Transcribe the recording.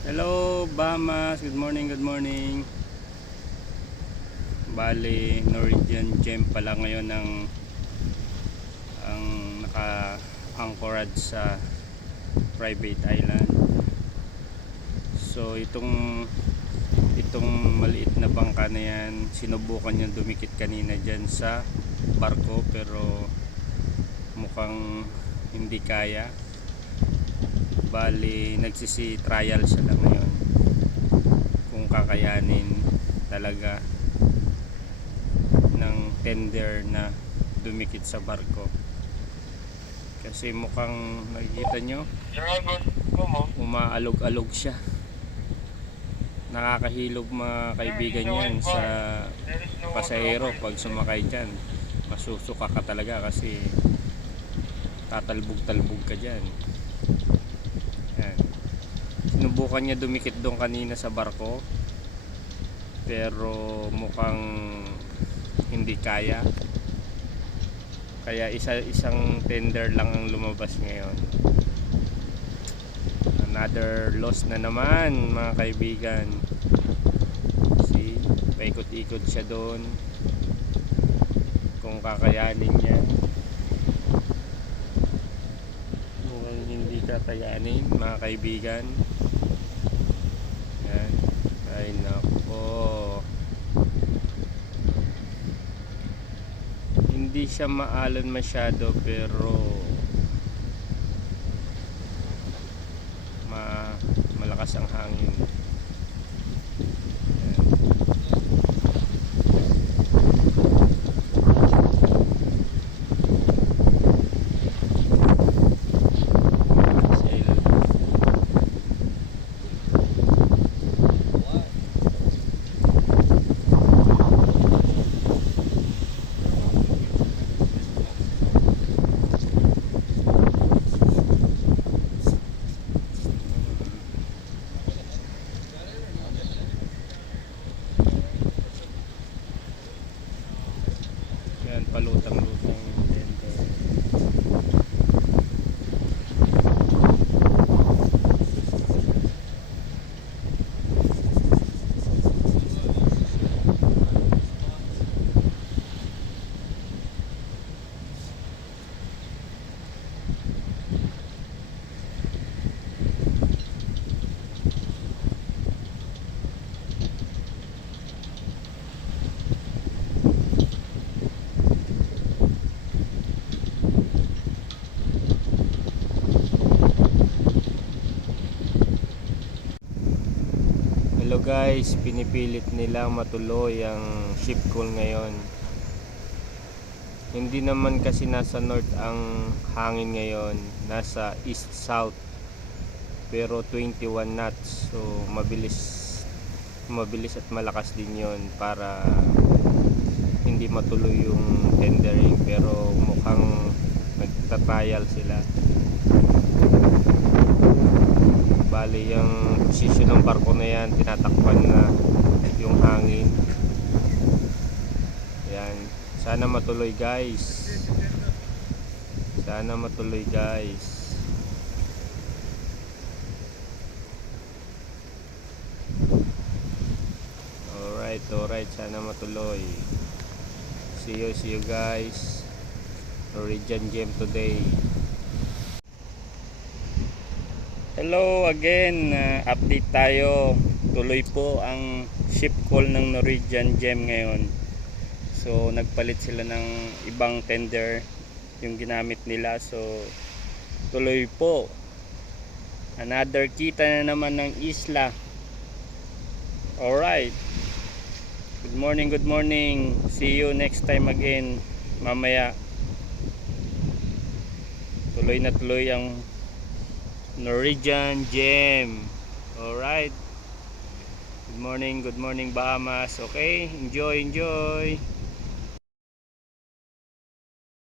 Hello Bahamas, good morning, good morning. Bali, Norwegian Gem pala ngayon ang naka-anchorage sa private island. So itong maliit na bangka na yan, sinubukan niya dumikit kanina dyan sa barko pero mukhang hindi kaya. Bali, nagsisi trial siya lang ngayon kung kakayanin talaga ng tender na dumikit sa barko, kasi mukhang nakikita nyo umaalog-alog siya. Nakakahilog mga kaibigan yan sa pasahero. Pag sumakay dyan masusuka ka talaga kasi tatalbog-talbog ka dyan. Yan. Sinubukan niya dumikit doon kanina sa barko pero mukhang hindi kaya. Kaya isang tender lang ang lumabas ngayon. Another loss na naman mga kaibigan. See, paikot-ikot siya doon kung kakayanin niya. Mukhang hindi kakayanin mga kaibigan. Yan. Ay nako, hindi siya maalon masyado pero malakas ang hangin. Yan, palutang-lutang tender. Hello guys, pinipilit nilang matuloy ang ship call ngayon. Hindi naman kasi nasa north ang hangin ngayon, nasa east south. Pero 21 knots. So mabilis at malakas din 'yon para hindi matuloy yung tendering, pero mukhang nagta-trial sila. Bali, yung posisyon ng barko na yan, tinatakpan na yung hangin. Yan. Sana matuloy guys. Sana matuloy guys. Alright. Sana matuloy. See you guys. Norwegian Gem today. Hello again, update tayo. Tuloy po ang ship call ng Norwegian Gem ngayon. So nagpalit sila ng ibang tender yung ginamit nila. So tuloy po. Another kita na naman ng isla. Alright. Good morning. See you next time again. Mamaya. Tuloy na tuloy ang Norwegian Gem. Alright. Good morning Bahamas. Okay, enjoy.